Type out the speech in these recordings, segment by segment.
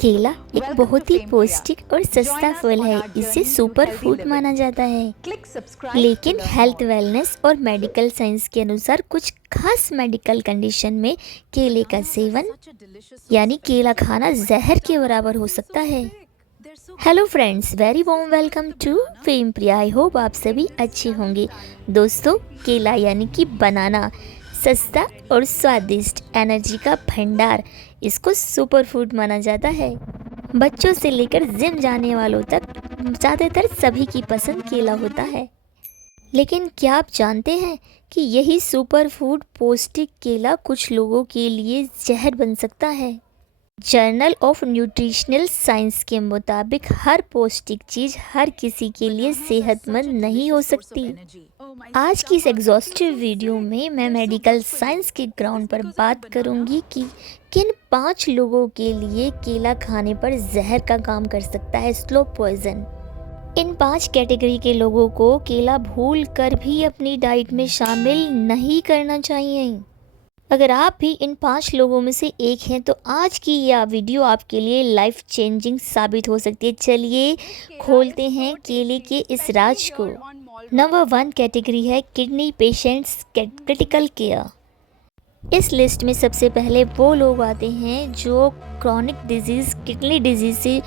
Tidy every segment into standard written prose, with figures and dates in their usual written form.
केला एक बहुत ही पौष्टिक और सस्ता फल है। इसे सुपर फूड माना जाता है। लेकिन हेल्थ, वेलनेस और मेडिकल साइंस के अनुसार कुछ खास मेडिकल कंडीशन में केले का सेवन यानी केला खाना जहर के बराबर हो सकता है। Hello friends, very warm welcome to fame Priya. I hope आप सभी अच्छे होंगे। दोस्तों, केला यानी कि बनाना सस्ता और स्वादिष्ट एनर्जी का भंडार, इसको सुपर फूड माना जाता है। बच्चों से लेकर जिम जाने वालों तक ज़्यादातर सभी की पसंद केला होता है। लेकिन क्या आप जानते हैं कि यही सुपर फूड पौष्टिक केला कुछ लोगों के लिए जहर बन सकता है। जर्नल ऑफ न्यूट्रिशनल साइंस के मुताबिक हर पौष्टिक चीज़ हर किसी के लिए सेहतमंद नहीं हो सकती। आज की इस एग्जॉस्टिव वीडियो में मैं मेडिकल साइंस के ग्राउंड पर बात करूंगी कि किन 5 लोगों के लिए केला खाने पर जहर का काम कर सकता है, स्लो पॉइजन। इन 5 कैटेगरी के लोगों को केला भूल कर भी अपनी डाइट में शामिल नहीं करना चाहिए। अगर आप भी इन 5 लोगों में से एक हैं तो आज की यह वीडियो आपके लिए लाइफ चेंजिंग साबित हो सकती है। चलिए खोलते हैं केले के इस राज को। नंबर 1 कैटेगरी है किडनी पेशेंट्स क्रिटिकल केयर। इस लिस्ट में सबसे पहले वो लोग आते हैं जो क्रॉनिक डिजीज़, किडनी डिजीज़ से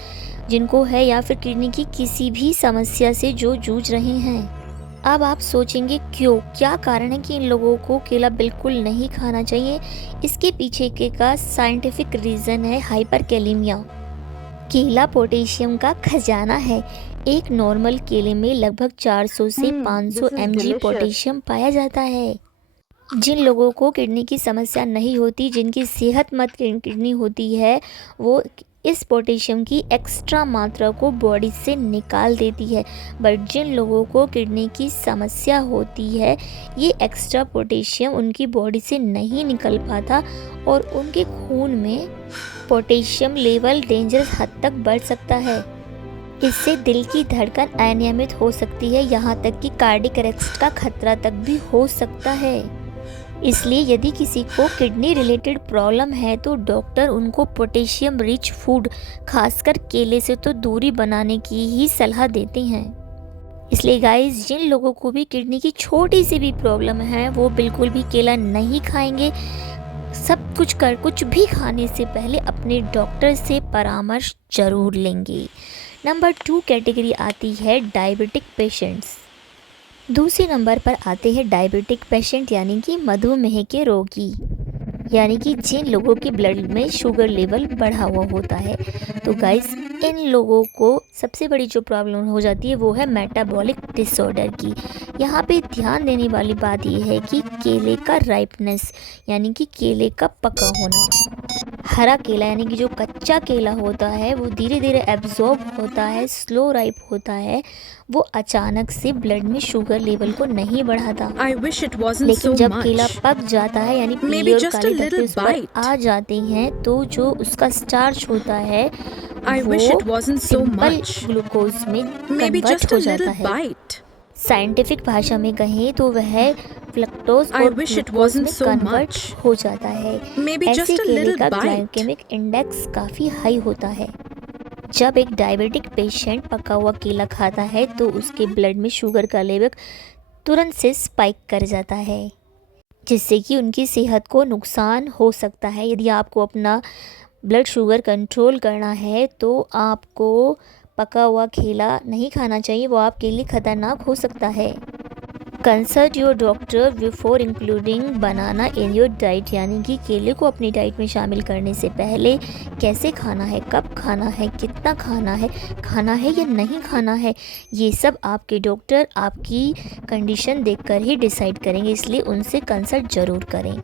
जिनको है या फिर किडनी की किसी भी समस्या से जो जूझ रहे हैं। अब आप सोचेंगे क्यों, क्या कारण है कि इन लोगों को केला बिल्कुल नहीं खाना चाहिए। इसके पीछे के का साइंटिफिक रीज़न है हाइपरकैलेमिया। केला पोटेशियम का खजाना है। एक नॉर्मल केले में लगभग 400 से 500 mg पोटेशियम पाया जाता है। जिन लोगों को किडनी की समस्या नहीं होती, जिनकी सेहतमंद किडनी होती है, वो इस पोटेशियम की एक्स्ट्रा मात्रा को बॉडी से निकाल देती है। बट जिन लोगों को किडनी की समस्या होती है, ये एक्स्ट्रा पोटेशियम उनकी बॉडी से नहीं निकल पाता और उनके खून में पोटेशियम लेवल डेंजरस हद तक बढ़ सकता है। इससे दिल की धड़कन अनियमित हो सकती है, यहाँ तक कि कार्डियक अरेस्ट का खतरा तक भी हो सकता है। इसलिए यदि किसी को किडनी रिलेटेड प्रॉब्लम है तो डॉक्टर उनको पोटेशियम रिच फूड, खासकर केले से तो दूरी बनाने की ही सलाह देते हैं। इसलिए गाइस, जिन लोगों को भी किडनी की छोटी सी भी प्रॉब्लम है वो बिल्कुल भी केला नहीं खाएंगे। सब कुछ भी खाने से पहले अपने डॉक्टर से परामर्श जरूर लेंगे। नंबर 2 कैटेगरी आती है डायबिटिक पेशेंट्स। दूसरे नंबर पर आते हैं डायबिटिक पेशेंट यानी कि मधुमेह के रोगी, यानी कि जिन लोगों के ब्लड में शुगर लेवल बढ़ा हुआ होता है। तो गाइस, इन लोगों को सबसे बड़ी जो प्रॉब्लम हो जाती है वो है मेटाबॉलिक डिसऑर्डर की। यहाँ पे ध्यान देने वाली बात ये है कि केले का राइपनेस यानी कि केले का पका होना। हरा केला यानी कि जो कच्चा केला होता है वो धीरे धीरे एब्जॉर्ब होता है, स्लो राइप होता है। वो अचानक से ब्लड में शुगर लेवल को नहीं बढ़ाता। लेकिन जब केला पक जाता है यानी पीले और काले धब्बे उस पर आ जाते हैं तो जो उसका स्टार्च होता है वो सिंपल ग्लूकोज में कन्वर्ट हो जाता है। साइंटिफिक भाषा में कहें तो वह फ्रक्टोज और ग्लूकोज में कन्वर्ट हो जाता है। ऐसे केले का ग्लाइकेमिक इंडेक्स काफ़ी हाई होता है। जब एक डायबिटिक पेशेंट पका हुआ केला खाता है तो उसके ब्लड में शुगर का लेवल तुरंत से स्पाइक कर जाता है, जिससे कि उनकी सेहत को नुकसान हो सकता है। यदि आपको अपना ब्लड शुगर कंट्रोल करना है तो आपको पका हुआ केला नहीं खाना चाहिए, वो आपके लिए खतरनाक हो सकता है। Consult your doctor before including banana in your diet, यानी कि केले को अपनी डाइट में शामिल करने से पहले कैसे खाना है, कब खाना है, कितना खाना है या नहीं खाना है, ये सब आपके डॉक्टर आपकी कंडीशन देखकर ही डिसाइड करेंगे। इसलिए उनसे कंसल्ट ज़रूर करें।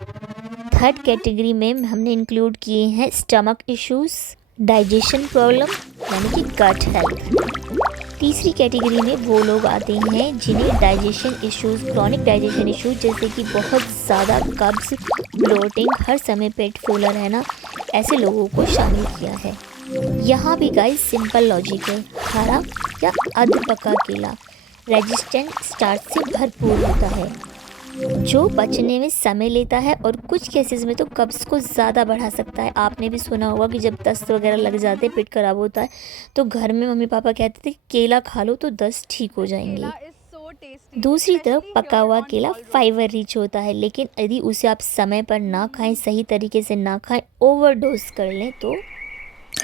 3rd कैटेगरी में हमने इंक्लूड किए हैं स्टमक इश्यूज़, डाइजेशन प्रॉब्लम यानी कि गट हेल्थ। तीसरी कैटेगरी में वो लोग आते हैं जिन्हें digestion issues, chronic digestion issues जैसे कि बहुत ज़्यादा कब्ज़, ब्लोटिंग, हर समय पेट फूला रहना, ऐसे लोगों को शामिल किया है। यहाँ भी गाइस सिंपल लॉजिक है। हरा या अर्ध पका केला रेजिस्टेंट स्टार्च से भरपूर होता है। जो पचने में समय लेता है और कुछ केसेस में तो कब्ज़ को ज़्यादा बढ़ा सकता है। आपने भी सुना होगा कि जब दस्त वगैरह लग जाते हैं, पेट खराब होता है, तो घर में मम्मी पापा कहते थे केला खा लो तो दस्त ठीक हो जाएंगे। दूसरी तरफ पका हुआ केला फाइबर रिच होता है, लेकिन यदि उसे आप समय पर ना खाएं, सही तरीके से ना खाएं, ओवरडोज कर लें तो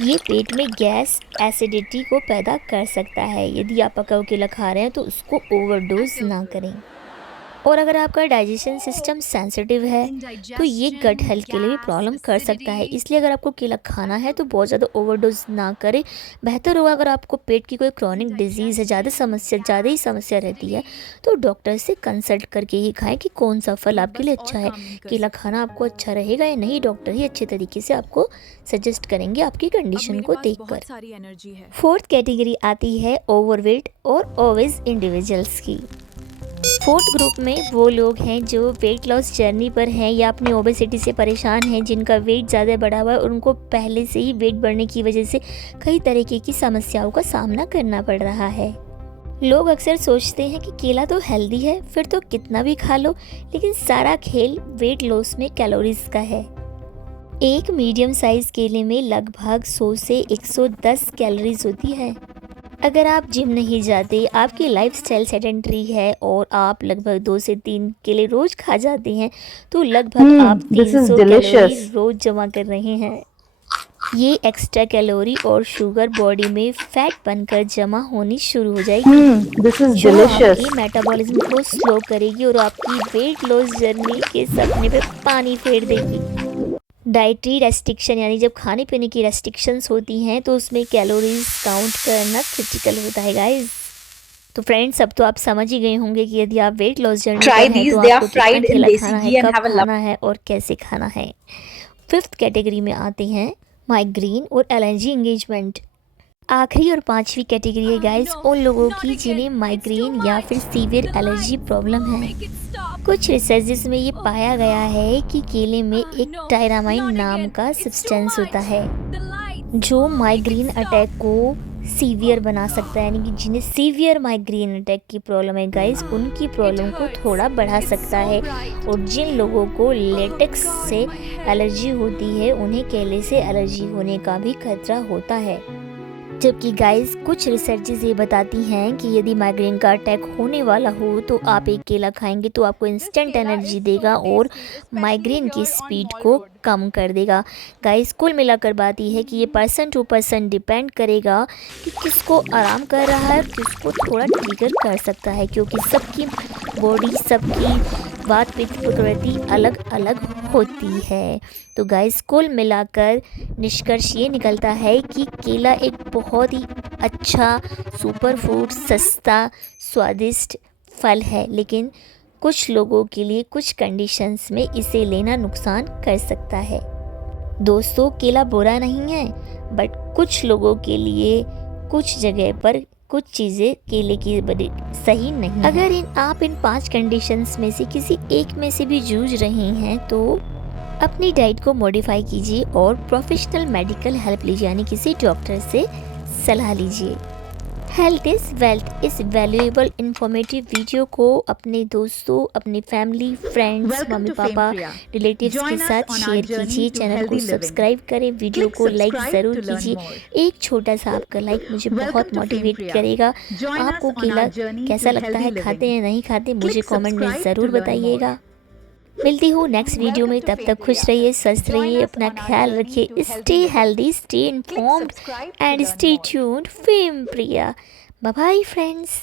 ये पेट में गैस, एसिडिटी को पैदा कर सकता है। यदि आप पका हुआ केला खा रहे हैं तो उसको ओवरडोज ना करें। और अगर आपका डाइजेशन सिस्टम सेंसिटिव है तो ये गट हेल्थ के लिए भी प्रॉब्लम कर सकता है। इसलिए अगर आपको केला खाना है तो बहुत ज़्यादा ओवरडोज ना करें। बेहतर होगा अगर आपको पेट की कोई क्रॉनिक डिजीज़ है, ज़्यादा ही समस्या रहती है, तो डॉक्टर से कंसल्ट करके ही खाएं कि कौन सा फल आपके लिए अच्छा है। केला खाना आपको अच्छा रहेगा या नहीं, डॉक्टर ही अच्छे तरीके से आपको सजेस्ट करेंगे आपकी कंडीशन को देखकर। फोर्थ कैटेगरी आती है ओवरवेट और ओबेस इंडिविजुअल्स की। फोर्थ ग्रुप में वो लोग हैं जो वेट लॉस जर्नी पर हैं या अपनी ओबेसिटी से परेशान हैं, जिनका वेट ज़्यादा बढ़ा हुआ है और उनको पहले से ही वेट बढ़ने की वजह से कई तरीके की समस्याओं का सामना करना पड़ रहा है। लोग अक्सर सोचते हैं कि केला तो हेल्दी है, फिर तो कितना भी खा लो, लेकिन सारा खेल वेट लॉस में कैलोरीज का है। एक मीडियम साइज केले में लगभग 100 से 110 कैलोरीज होती है। अगर आप जिम नहीं जाते, आपकी लाइफस्टाइल सेडेंटरी है और आप लगभग 2 से 3 केले रोज खा जाते हैं, तो लगभग आप 300 कैलोरी रोज जमा कर रहे हैं। ये एक्स्ट्रा कैलोरी और शुगर बॉडी में फैट बनकर जमा होनी शुरू हो जाएगी, जो आपकी मेटाबॉलिज्म को स्लो करेगी और आपकी वेट लॉस जर्नी के सपने पे पानी फेर देगी। डाइटरी रेस्ट्रिक्शन, यानी जब खाने पीने की रेस्ट्रिक्शंस होती हैं तो उसमें कैलोरीज काउंट करना क्रिटिकल होता है गाइस। तो फ्रेंड्स, अब तो आप समझ ही गए होंगे कि यदि आप वेट लॉस जर्नी पर हैं तो आपको कितना केला खाना है, कब खाना है और कैसे खाना है। फिफ्थ कैटेगरी में आते हैं माइग्रेन और एलर्जी इंगेजमेंट। आखिरी और पांचवी कैटेगरी है गाइस उन लोगों की जिन्हें माइग्रेन या फिर सीवियर एलर्जी प्रॉब्लम है। कुछ रिसर्चेस में ये पाया गया है कि केले में एक टायरामाइन नाम का सब्सटेंस होता है जो माइग्रेन अटैक को सीवियर बना सकता है, यानी कि जिन्हें सीवियर माइग्रेन अटैक की प्रॉब्लम है गाइस, उनकी प्रॉब्लम को थोड़ा बढ़ा सकता है। और जिन लोगों को लेटेक्स से एलर्जी होती है, उन्हें केले से एलर्जी होने का भी खतरा होता है। जबकि गाइस कुछ रिसर्चेस ये बताती हैं कि यदि माइग्रेन का अटैक होने वाला हो तो आप एक केला खाएंगे तो आपको इंस्टेंट एनर्जी देगा और माइग्रेन की स्पीड को कम कर देगा। गाइस कुल मिलाकर बात यह है कि ये पर्सन टू पर्सन डिपेंड करेगा कि किसको आराम कर रहा है और किसको थोड़ा ट्रिगर कर सकता है, क्योंकि सबकी बॉडी, सबकी बात पित्त प्रकृति अलग अलग होती है। तो गाइस कुल मिलाकर निष्कर्ष ये निकलता है कि केला एक बहुत ही अच्छा सुपर फूड, सस्ता, स्वादिष्ट फल है, लेकिन कुछ लोगों के लिए कुछ कंडीशंस में इसे लेना नुकसान कर सकता है। दोस्तों, केला बुरा नहीं है, बट कुछ लोगों के लिए कुछ जगह पर कुछ चीज़ें केले की बड़ी सही नहीं। अगर आप इन 5 कंडीशंस में से किसी एक में से भी जूझ रहे हैं तो अपनी डाइट को मॉडिफाई कीजिए और प्रोफेशनल मेडिकल हेल्प लीजिए, यानी किसी डॉक्टर से सलाह लीजिए। हेल्थ इज़ वेल्थ इस वैल्यूएबल इंफॉर्मेटिव वीडियो को अपने दोस्तों, अपने family, friends, mummy papa, relatives के साथ शेयर कीजिए। चैनल को सब्सक्राइब करें, वीडियो को लाइक ज़रूर कीजिए। एक छोटा सा आपका लाइक मुझे बहुत मोटिवेट करेगा। आपको केला कैसा लगता है, खाते या नहीं खाते, मुझे कमेंट में ज़रूर बताइएगा। मिलती हूँ नेक्स्ट वीडियो में, तब तक खुश रहिए, स्वस्थ रहिए, अपना ख्याल रखिए। Stay healthy, stay informed and stay tuned. Fame Priya. Bye bye friends.